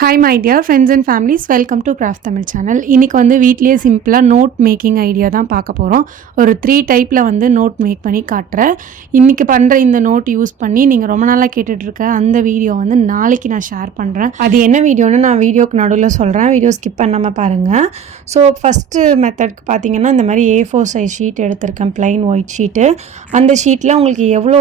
Hi my dear friends and families, welcome to craft Tamil channel. இன்றைக்கி வந்து வீட்லேயே சிம்பிளாக நோட் மேக்கிங் ஐடியா தான் பார்க்க போகிறோம். ஒரு 3 டைப்பில் வந்து நோட் மேக் பண்ணி காட்டுறேன். இன்றைக்கி பண்ணுற இந்த நோட் யூஸ் பண்ணி நீங்கள் ரொம்ப நாளாக கேட்டுட்ருக்க அந்த வீடியோ வந்து நாளைக்கு நான் ஷேர் பண்ணுறேன். அது என்ன வீடியோன்னு நான் வீடியோக்கு நடுவில் சொல்கிறேன், வீடியோ ஸ்கிப் பண்ணாமல் பாருங்கள். ஸோ ஃபஸ்ட்டு மெத்தட்க்கு பார்த்தீங்கன்னா இந்த மாதிரி A4 சைஸ் ஷீட் எடுத்திருக்கேன், ப்ளைன் ஒயிட் ஷீட்டு. அந்த ஷீட்டில் உங்களுக்கு எவ்வளோ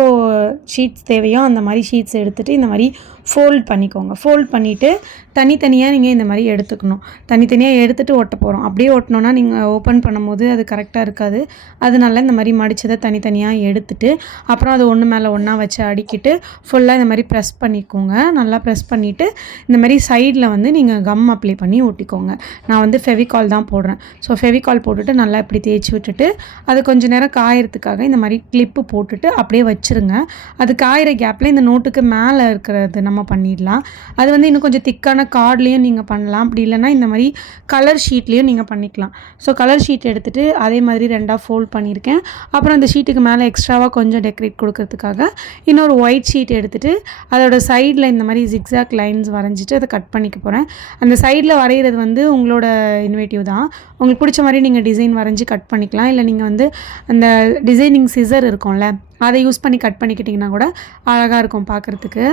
ஷீட்ஸ் தேவையோ அந்த மாதிரி ஷீட்ஸ் எடுத்துகிட்டு இந்த மாதிரி ஃபோல்ட் பண்ணிக்கோங்க. ஃபோல்ட் பண்ணிவிட்டு தனித்தனியாக நீங்கள் இந்த மாதிரி எடுத்துக்கணும். தனித்தனியாக எடுத்துகிட்டு ஒட்ட போகிறோம். அப்படியே ஒட்டினோன்னா நீங்கள் ஓப்பன் பண்ணும்போது அது கரெக்டாக இருக்காது. அதனால இந்த மாதிரி மடித்ததை தனித்தனியாக எடுத்துகிட்டு அப்புறம் அது ஒன்று மேலே ஒன்றா வச்சு அடுக்கிட்டு ஃபுல்லாக இந்த மாதிரி ப்ரெஸ் பண்ணிக்கோங்க. நல்லா ப்ரெஸ் பண்ணிவிட்டு இந்த மாதிரி சைடில் வந்து நீங்கள் கம் அப்ளை பண்ணி ஒட்டிக்கோங்க. நான் வந்து ஃபெவிகால் தான் போடுறேன். ஸோ ஃபெவிகால் போட்டுட்டு நல்லா இப்படி தேய்ச்சி விட்டுட்டு அது கொஞ்சம் நேரம் காயறதுக்காக இந்த மாதிரி கிளிப்பு போட்டுட்டு அப்படியே வச்சுருங்க. அது காயிற கேப்பில் இந்த நோட்டுக்கு மேலே இருக்கிறது நம்ம பண்ணிடலாம். அது வந்து இன்னும் கொஞ்சம் திக்கான கார்ட்லேயும் நீங்கள் பண்ணலாம், அப்படி இல்லைன்னா இந்த மாதிரி கலர் ஷீட்லேயும் நீங்கள் பண்ணிக்கலாம். ஸோ கலர் ஷீட் எடுத்துகிட்டு அதே மாதிரி 2ஆக ஃபோல்ட் பண்ணியிருக்கேன். அப்புறம் அந்த ஷீட்டுக்கு மேலே எக்ஸ்ட்ராவாக கொஞ்சம் டெக்கரேட் கொடுக்கறதுக்காக இன்னொரு ஒயிட் ஷீட் எடுத்துகிட்டு அதோட சைடில் இந்த மாதிரி ஜிக்ஸாக் லைன்ஸ் வரைஞ்சிட்டு அதை கட் பண்ணிக்க போகிறேன். அந்த சைடில் வரைகிறது வந்து உங்களோட இன்வேட்டிவ் தான். உங்களுக்கு பிடிச்ச மாதிரி நீங்கள் டிசைன் வரைஞ்சி கட் பண்ணிக்கலாம். இல்லை நீங்கள் வந்து அந்த டிசைனிங் சிசர் இருக்கும்ல, அதை யூஸ் பண்ணி கட் பண்ணிக்கிட்டிங்கன்னா கூட அழகாக இருக்கும் பார்க்குறதுக்கு.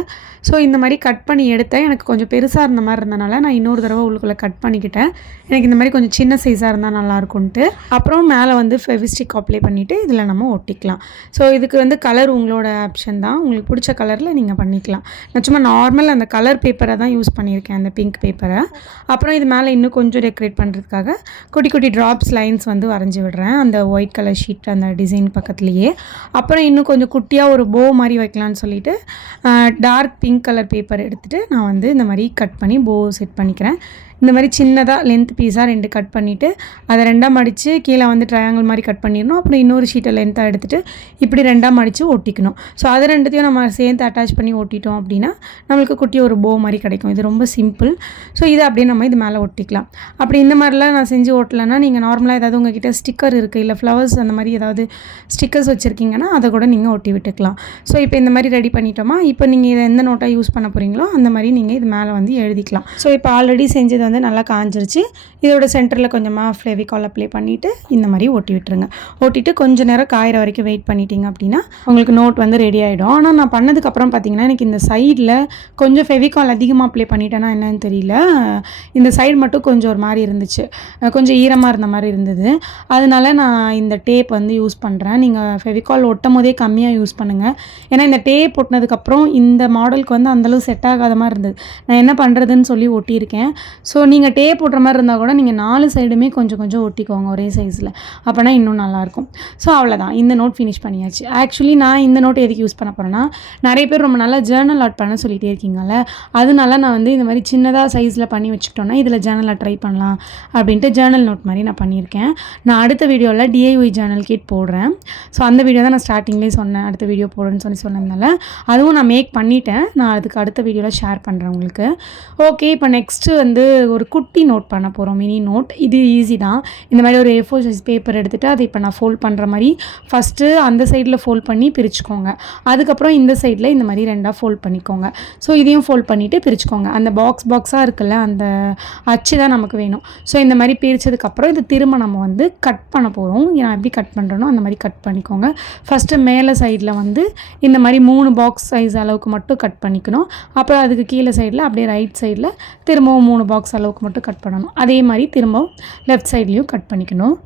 ஸோ இந்த மாதிரி கட் பண்ணி எடுத்தேன். எனக்கு கொஞ்சம் பெருசாக இருந்த மாதிரி இருந்தனால நான் இன்னொரு தடவை உள்ளுக்குள்ளே கட் பண்ணிக்கிட்டேன். எனக்கு இந்த மாதிரி கொஞ்சம் சின்ன சைஸாக இருந்தால் நல்லாயிருக்கும்ன்ட்டு. அப்புறம் மேலே வந்து ஃபெவிஸ்டிக் அப்ளை பண்ணிவிட்டு இதில் நம்ம ஒட்டிக்கலாம். ஸோ இதுக்கு வந்து கலர் உங்களோட ஆப்ஷன் தான், உங்களுக்கு பிடிச்ச கலரில் நீங்கள் பண்ணிக்கலாம். நான் சும்மா நார்மல் அந்த கலர் பேப்பரை தான் யூஸ் பண்ணியிருக்கேன், அந்த பிங்க் பேப்பரை. அப்புறம் இது மேலே இன்னும் கொஞ்சம் டெக்கரேட் பண்ணுறதுக்காக குட்டி குட்டி ட்ராப்ஸ் லைன்ஸ் வந்து வரைஞ்சி விடுறேன் அந்த ஒயிட் கலர் ஷீட் அந்த டிசைன் பக்கத்துலேயே. அப்புறம் இன்னும் கொஞ்சம் குட்டியாக ஒரு போ மாதிரி வைக்கலான்னு சொல்லிவிட்டு டார்க் பிங்க் கலர் பேப்பர் எடுத்துகிட்டு நான் வந்து இந்த மாதிரி கட் பண்ணி போ செட் பண்ணிக்கிறேன். இந்த மாதிரி சின்னதாக லென்த் பீஸாக 2 கட் பண்ணிவிட்டு அதை 2ஆக மடித்து கீழே வந்து ட்ரையாங்கிள் மாதிரி கட் பண்ணிடணும். அப்புறம் இன்னொரு ஷீட்டை லென்த்தாக எடுத்துகிட்டு இப்படி 2ஆக மடித்து ஒட்டிக்கணும். ஸோ அது 2த்தையும் நம்ம சேர்த்து அட்டாச் பண்ணி ஒட்டிட்டோம் அப்படின்னா நம்மளுக்கு குட்டி ஒரு போ மாதிரி கிடைக்கும். இது ரொம்ப சிம்பிள். ஸோ இதை அப்படியே நம்ம இது மேலே ஒட்டிக்கலாம். அப்படி இந்த மாதிரிலாம் நான் செஞ்சு ஓட்டலைன்னா நீங்கள் நார்மலாக ஏதாவது உங்ககிட்ட ஸ்டிக்கர் இருக்குது, இல்லை ஃப்ளவர்ஸ் அந்த மாதிரி ஏதாவது ஸ்டிக்கர்ஸ் வச்சுருக்கீங்கன்னா அதை கூட நீங்கள் ஒட்டி விட்டுக்கலாம். ஸோ இப்போ இந்த மாதிரி ரெடி பண்ணிட்டோமா, இப்போ நீங்கள் இதை எந்த நோட்டாக யூஸ் பண்ண போகிறீங்களோ அந்த மாதிரி நீங்கள் இது மேலே வந்து எழுதிக்கலாம். ஸோ இப்போ ஆல்ரெடி செஞ்சது வந்து நல்லா காஞ்சிருச்சு. இதோட சென்டரில் கொஞ்சமாக ஃபெவிகால் அப்ளை பண்ணிவிட்டு இந்த மாதிரி ஒட்டி விட்டுருங்க. ஒட்டிட்டு கொஞ்சம் நேரம் காயிற வரைக்கும் வெயிட் பண்ணிட்டீங்க அப்படின்னா உங்களுக்கு நோட் வந்து ரெடி ஆகிடும். ஆனால் நான் பண்ணதுக்கப்புறம் பார்த்தீங்கன்னா எனக்கு இந்த சைடில் கொஞ்சம் ஃபெவிகால் அதிகமாக அப்ளை பண்ணிட்டேன்னா என்னன்னு தெரியல, இந்த சைடு மட்டும் கொஞ்சம் ஒரு மாதிரி இருந்துச்சு, கொஞ்சம் ஈரமாக இருந்த மாதிரி இருந்தது. அதனால நான் இந்த டேப் வந்து யூஸ் பண்ணுறேன். நீங்கள் ஃபெவிகால் ஒட்டும் போதே கம்மியாக யூஸ் பண்ணுங்கள். ஏன்னா இந்த டேப் ஒட்டினதுக்கப்புறம் இந்த மாடலுக்கு வந்து அந்தளவு செட் ஆகாத மாதிரி இருந்தது. நான் என்ன பண்ணுறதுன்னு சொல்லி ஒட்டியிருக்கேன். ஸோ நீங்கள் டேப் போடுற மாதிரி இருந்தால் கூட நீங்கள் 4 சைடுமே கொஞ்சம் கொஞ்சம் ஒட்டிக்கோங்க ஒரே சைஸில், அப்போனா இன்னும் நல்லாயிருக்கும். ஸோ அவ்வளோதான், இந்த நோட் ஃபினிஷ் பண்ணியாச்சு. ஆக்சுவலி நான் இந்த நோட் எதுக்கு யூஸ் பண்ண போகிறேன்னா, நிறைய பேர் ரொம்ப நல்லா ஜேர்னல் ஆர்ட் பண்ண சொல்லிகிட்டே இருக்கீங்கல்ல, அதனால நான் வந்து இந்த மாதிரி சின்னதாக சைஸில் பண்ணி வச்சுக்கிட்டோன்னா இதில் ஜேர்னலாக ட்ரை பண்ணலாம் அப்படின்ட்டு ஜேர்னல் நோட் மாதிரி நான் பண்ணியிருக்கேன். நான் அடுத்த வீடியோவில் DIY ஜேர்னல் கிட் போடுறேன். ஸோ அந்த வீடியோ தான் நான் ஸ்டார்டிங்லேயே சொன்னேன், அடுத்த வீடியோ போடுறேன்னு சொன்னதுனால அதுவும் நான் மேக் பண்ணிட்டேன். நான் அதுக்கு அடுத்த வீடியோவில் ஷேர் பண்ணுறேன் உங்களுக்கு. ஓகே, இப்போ நெக்ஸ்ட்டு வந்து ஒரு குட்டி நோட் பண்ண போகிறோம், மினி நோட். இது ஈஸி தான். இந்த மாதிரி ஒரு A4 சைஸ் பேப்பர் எடுத்துகிட்டு அதை இப்போ நான் ஃபோல்ட் பண்ணுற மாதிரி ஃபஸ்ட்டு அந்த சைடில் ஃபோல்ட் பண்ணி பிரிச்சுக்கோங்க. அதுக்கப்புறம் இந்த சைடில் இந்த மாதிரி 2ஆக ஃபோல்ட் பண்ணிக்கோங்க. ஸோ இதையும் ஃபோல்ட் பண்ணிவிட்டு பிரிச்சுக்கோங்க. அந்த பாக்ஸாக இருக்குல்ல, அந்த அச்சு தான் நமக்கு வேணும். ஸோ இந்த மாதிரி பிரித்ததுக்கப்புறம் இது திரும்ப நம்ம வந்து கட் பண்ண போகிறோம். நான் எப்படி கட் பண்ணுறேனோ அந்த மாதிரி கட் பண்ணிக்கோங்க. ஃபஸ்ட்டு மேலே சைடில் வந்து இந்த மாதிரி 3 பாக்ஸ் சைஸ் அளவுக்கு மட்டும் கட் பண்ணிக்கணும். அப்புறம் அதுக்கு கீழே சைடில் அப்படியே ரைட் சைடில் திரும்பவும் 3 பாக்ஸ் அளவுக்கு மட்டும் கட் பண்ணணும். அதே மாதிரி திரும்பவும் லெஃப்ட் சைட்லேயும் கட் பண்ணிக்கணும்.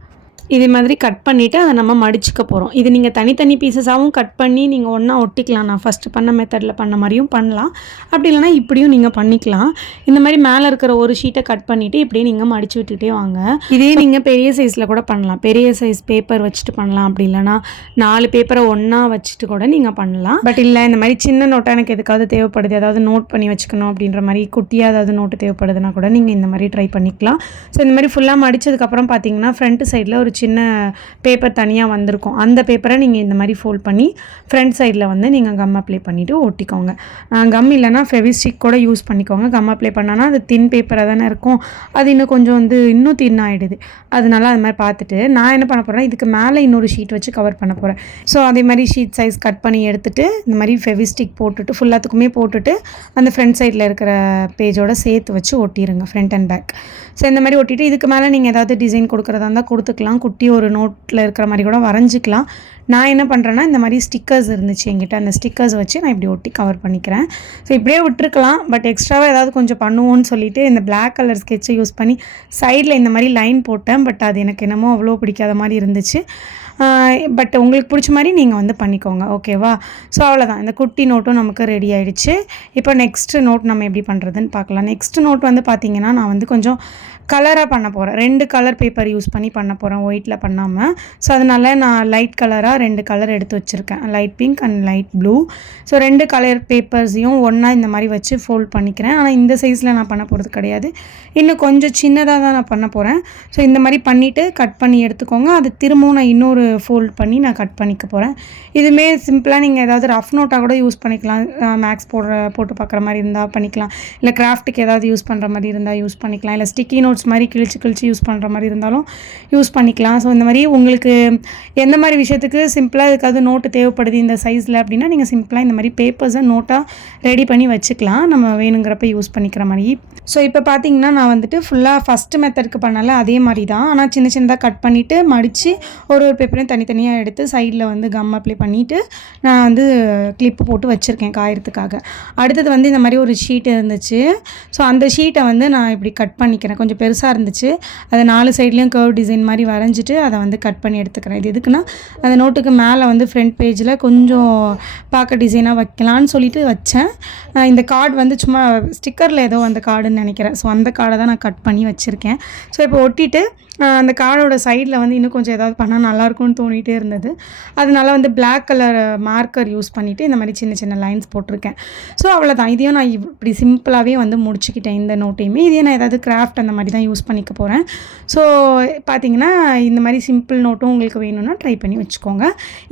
இதே மாதிரி கட் பண்ணிவிட்டு அதை நம்ம மடிச்சுக்க போகிறோம். இது நீங்கள் தனித்தனி பீசஸாகவும் கட் பண்ணி நீங்கள் ஒன்றா ஒட்டிக்கலாம். நான் ஃபஸ்ட்டு பண்ண மெத்தடில் பண்ண மாதிரியும் பண்ணலாம், அப்படி இல்லைனா இப்படியும் நீங்கள் பண்ணிக்கலாம். இந்த மாதிரி மேலே இருக்கிற ஒரு ஷீட்டை கட் பண்ணிவிட்டு இப்படியே நீங்கள் மடித்து விட்டுட்டே வாங்க. இதே நீங்கள் பெரிய சைஸில் கூட பண்ணலாம், பெரிய சைஸ் பேப்பர் வச்சுட்டு பண்ணலாம். அப்படி இல்லைனா 4 பேப்பரை ஒன்றா வச்சுட்டு கூட நீங்கள் பண்ணலாம். பட் இல்லை இந்த மாதிரி சின்ன நோட்டாக எனக்கு எதுக்காவது தேவைப்படுது, ஏதாவது நோட் பண்ணி வச்சுக்கணும் அப்படின்ற மாதிரி குட்டியாக ஏதாவது நோட்டு தேவைப்படுதுன்னா கூட நீங்கள் இந்த மாதிரி ட்ரை பண்ணிக்கலாம். ஸோ இந்த மாதிரி ஃபுல்லாக மடித்ததுக்கப்புறம் பார்த்தீங்கன்னா ஃப்ரண்ட் சைடில் ஒரு சின்ன பேப்பர் தனியாக வந்திருக்கும். அந்த பேப்பரை நீங்கள் இந்த மாதிரி ஃபோல்ட் பண்ணி ஃப்ரண்ட் சைடில் வந்து நீங்கள் கம் அப்ளை பண்ணிவிட்டு ஒட்டிக்கோங்க. கம் இல்லைனா ஃபெவிஸ்டிக் கூட யூஸ் பண்ணிக்கோங்க. கம் அப்ளை பண்ணால் அது தின் பேப்பராக தானே இருக்கும், அது இன்னும் கொஞ்சம் வந்து இன்னும் தின் ஆகிடுது. அதனால அது மாதிரி பார்த்துட்டு நான் என்ன பண்ண போகிறேன், இதுக்கு மேலே இன்னொரு ஷீட் வச்சு கவர் பண்ண போகிறேன். ஸோ அதே மாதிரி ஷீட் சைஸ் கட் பண்ணி எடுத்துகிட்டு இந்த மாதிரி ஃபெவிஸ்டிக் போட்டுட்டு ஃபுல்லாத்துக்குமே போட்டுட்டு அந்த ஃப்ரண்ட் சைடில் இருக்கிற பேஜோட சேர்த்து வச்சு ஒட்டிடுங்க, ஃப்ரண்ட் அண்ட் பேக். ஸோ இந்த மாதிரி ஒட்டிட்டு இதுக்கு மேலே நீங்கள் ஏதாவது டிசைன் கொடுக்குறதா இருந்தால் கொடுத்துக்கலாம். குட்டி ஒரு நோட்டில் இருக்கிற மாதிரி கூட வரைஞ்சிக்கலாம். நான் என்ன பண்ணுறேன்னா இந்த மாதிரி ஸ்டிக்கர்ஸ் இருந்துச்சு என்கிட்ட, அந்த ஸ்டிக்கர்ஸ் வச்சு நான் இப்படி ஒட்டி கவர் பண்ணிக்கிறேன். ஸோ இப்படியே விட்டுருக்கலாம், பட் எக்ஸ்ட்ராவாக ஏதாவது கொஞ்சம் பண்ணுவோன்னு சொல்லிவிட்டு இந்த பிளாக் கலர் ஸ்கெட்சை யூஸ் பண்ணி சைடில் இந்த மாதிரி லைன் போட்டேன். பட் அது எனக்கு என்னமோ அவ்வளோ பிடிக்காத மாதிரி இருந்துச்சு. பட் உங்களுக்கு பிடிச்ச மாதிரி நீங்கள் வந்து பண்ணிக்கோங்க, ஓகேவா? ஸோ அவ்வளோதான், இந்த குட்டி நோட்டும் நமக்கு ரெடி ஆகிடுச்சு. இப்போ நெக்ஸ்ட்டு நோட் நம்ம எப்படி பண்ணுறதுன்னு பார்க்கலாம். நெக்ஸ்ட் நோட் வந்து பார்த்திங்கன்னா நான் வந்து கொஞ்சம் கலராக பண்ண போகிறேன். 2 கலர் பேப்பர் யூஸ் பண்ணி பண்ண போகிறேன், ஒயிட்டில் பண்ணாமல். ஸோ அதனால் நான் லைட் கலராக 2 கலர் எடுத்து வச்சுருக்கேன், light pink and light blue. So 2 colour பேப்பர்ஸையும் ஒன்றா இந்த மாதிரி வச்சு ஃபோல்ட் பண்ணிக்கிறேன். ஆனால் இந்த சைஸில் நான் பண்ண போகிறது கிடையாது, இன்னும் கொஞ்சம் சின்னதாக தான் நான் பண்ண போகிறேன். ஸோ இந்த மாதிரி பண்ணிவிட்டு கட் பண்ணி எடுத்துக்கோங்க. அது திரும்பவும் நான் இன்னொரு ஃபோல்ட் பண்ணி நான் கட் பண்ணிக்க போகிறேன். இதுவுமே சிம்பிளாக நீங்கள் ஏதாவது ரஃப் நோட்டாக கூட யூஸ் பண்ணிக்கலாம். மேக்ஸ் போட்டு பார்க்குற மாதிரி இருந்தால் பண்ணிக்கலாம், இல்லை கிராஃப்ட்டுக்கு ஏதாவது யூஸ் பண்ணுற மாதிரி இருந்தால் யூஸ் பண்ணிக்கலாம், இல்லை ஸ்டிக்கி நோட்ஸ் மாதிரி கிழிச்சு யூஸ் பண்ணுற மாதிரி இருந்தாலும் யூஸ் பண்ணிக்கலாம். ஸோ இந்த மாதிரி உங்களுக்கு எந்த மாதிரி விஷயத்துக்கு சிம்பிளாக இதுக்காவது நோட்டு தேவைப்படுது இந்த சைஸில் அப்படின்னா நீங்கள் சிம்பிளாக இந்த மாதிரி பேப்பர்ஸை நோட்டாக ரெடி பண்ணி வச்சுக்கலாம், நம்ம வேணுங்கிறப்ப யூஸ் பண்ணிக்கிற மாதிரி. ஸோ இப்போ பார்த்தீங்கன்னா நான் வந்துட்டு ஃபுல்லாக ஃபஸ்ட்டு மெத்தடுக்கு பண்ணல அதே மாதிரி தான், ஆனால் சின்னதாக கட் பண்ணிவிட்டு மடித்து ஒரு பேப்பரையும் தனித்தனியாக எடுத்து சைடில் வந்து கம் அப்ளை பண்ணிவிட்டு நான் வந்து கிளிப்பு போட்டு வச்சுருக்கேன் காயறதுக்காக. அடுத்தது வந்து இந்த மாதிரி ஒரு ஷீட் இருந்துச்சு. ஸோ அந்த ஷீட்டை வந்து நான் இப்படி கட் பண்ணிக்கிறேன், கொஞ்சம் பெருசாக இருந்துச்சு. அதை 4 சைட்லேயும் கர்வ் டிசைன் மாதிரி வரைஞ்சிட்டு அதை வந்து கட் பண்ணி எடுத்துக்கிறேன். இது எதுக்குன்னா அந்த நோட்டுக்கு மேலே வந்து ஃப்ரண்ட் பேஜில் கொஞ்சம் பார்க்க டிசைனாக வைக்கலான்னு சொல்லிட்டு வச்சேன். இந்த கார்டு வந்து சும்மா ஸ்டிக்கரில் ஏதோ அந்த கார்டுன்னு நினைக்கிறேன். ஸோ அந்த கார்டை தான் நான் கட் பண்ணி வச்சுருக்கேன். ஸோ இப்போ ஒட்டிட்டு அந்த கார்டோட சைடில் வந்து இன்னும் கொஞ்சம் ஏதாவது பண்ணால் நல்லாயிருக்கும்னு தோணிகிட்டே இருந்தது. அதனால வந்து பிளாக் கலர் மார்க்கர் யூஸ் பண்ணிவிட்டு இந்த மாதிரி சின்ன லைன்ஸ் போட்டிருக்கேன். ஸோ அவ்வளோதான், இதையும் நான் இப்படி சிம்பிளாகவே வந்து முடிச்சுக்கிட்டேன். இந்த நோட்டையுமே இதே நான் ஏதாவது கிராஃப்ட் அந்த மாதிரி தான் யூஸ் பண்ணிக்க போகிறேன். ஸோ பார்த்திங்கன்னா இந்த மாதிரி சிம்பிள் நோட்டும் உங்களுக்கு வேணும்னா ட்ரை பண்ணி வச்சுக்கோங்க.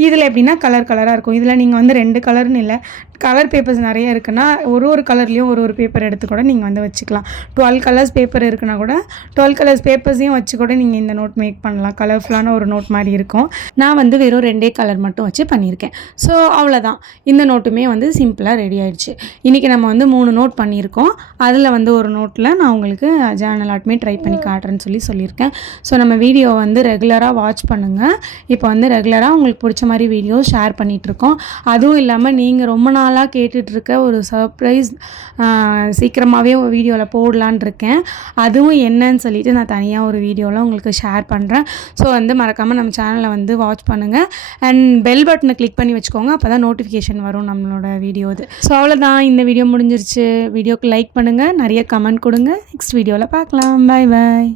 இதில் எப்படின்னா கலராக இருக்கும். இதில் நீங்கள் வந்து 2 கலர்னு இல்லை, கலர் பேப்பர்ஸ் நிறைய இருக்குன்னா ஒரு கலர்லேயும் ஒரு பேப்பர் எடுத்து கூட நீங்கள் வந்து வச்சுக்கலாம். 12 கலர்ஸ் பேப்பர் இருக்குன்னா கூட 12 கலர்ஸ் பேப்பர்ஸையும் வச்சு கூட நீங்கள் இந்த நோட் மேக் பண்ணலாம். கலர்ஃபுல்லான ஒரு நோட் மாதிரி இருக்கும். நான் வந்து வெறும் 2 கலர் மட்டும் வச்சு பண்ணியிருக்கேன். ஸோ அவ்வளோதான், இந்த நோட்டுமே வந்து சிம்பிளாக ரெடி ஆகிடுச்சு. இன்றைக்கி நம்ம வந்து 3 நோட் பண்ணியிருக்கோம். அதில் வந்து ஒரு நோட்டில் நான் உங்களுக்கு ஜேர்னல் ஆர்ட்டுமே ட்ரை பண்ணி காட்டுறேன்னு சொல்லியிருக்கேன். ஸோ நம்ம வீடியோ வந்து ரெகுலராக வாட்ச் பண்ணுங்கள். இப்போ வந்து ரெகுலராக உங்களுக்கு பிடிச்ச மாதிரி வீடியோ ஷேர் பண்ணிகிட்ருக்கோம். அதுவும் இல்லாமல் நீங்கள் ரொம்ப நாளாக கேட்டுட்ருக்க ஒரு சர்ப்ரைஸ் சீக்கிரமாகவே வீடியோவில் போடலான் இருக்கேன். அதுவும் என்னன்னு சொல்லிவிட்டு நான் தனியாக ஒரு வீடியோவில் உங்களுக்கு ஷேர் பண்ணுறேன். ஸோ வந்து மறக்காமல் நம்ம சேனலை வந்து வாட்ச் பண்ணுங்கள் அண்ட் பெல் பட்டனை கிளிக் பண்ணி வச்சுக்கோங்க, அப்போ தான் நோட்டிஃபிகேஷன் வரும் நம்மளோட வீடியோது. ஸோ அவ்வளோதான், இந்த வீடியோ முடிஞ்சிருச்சு. வீடியோக்கு லைக் பண்ணுங்கள், நிறைய கமெண்ட் கொடுங்க. நெக்ஸ்ட் வீடியோவில் பார்க்கலாம். பாய்.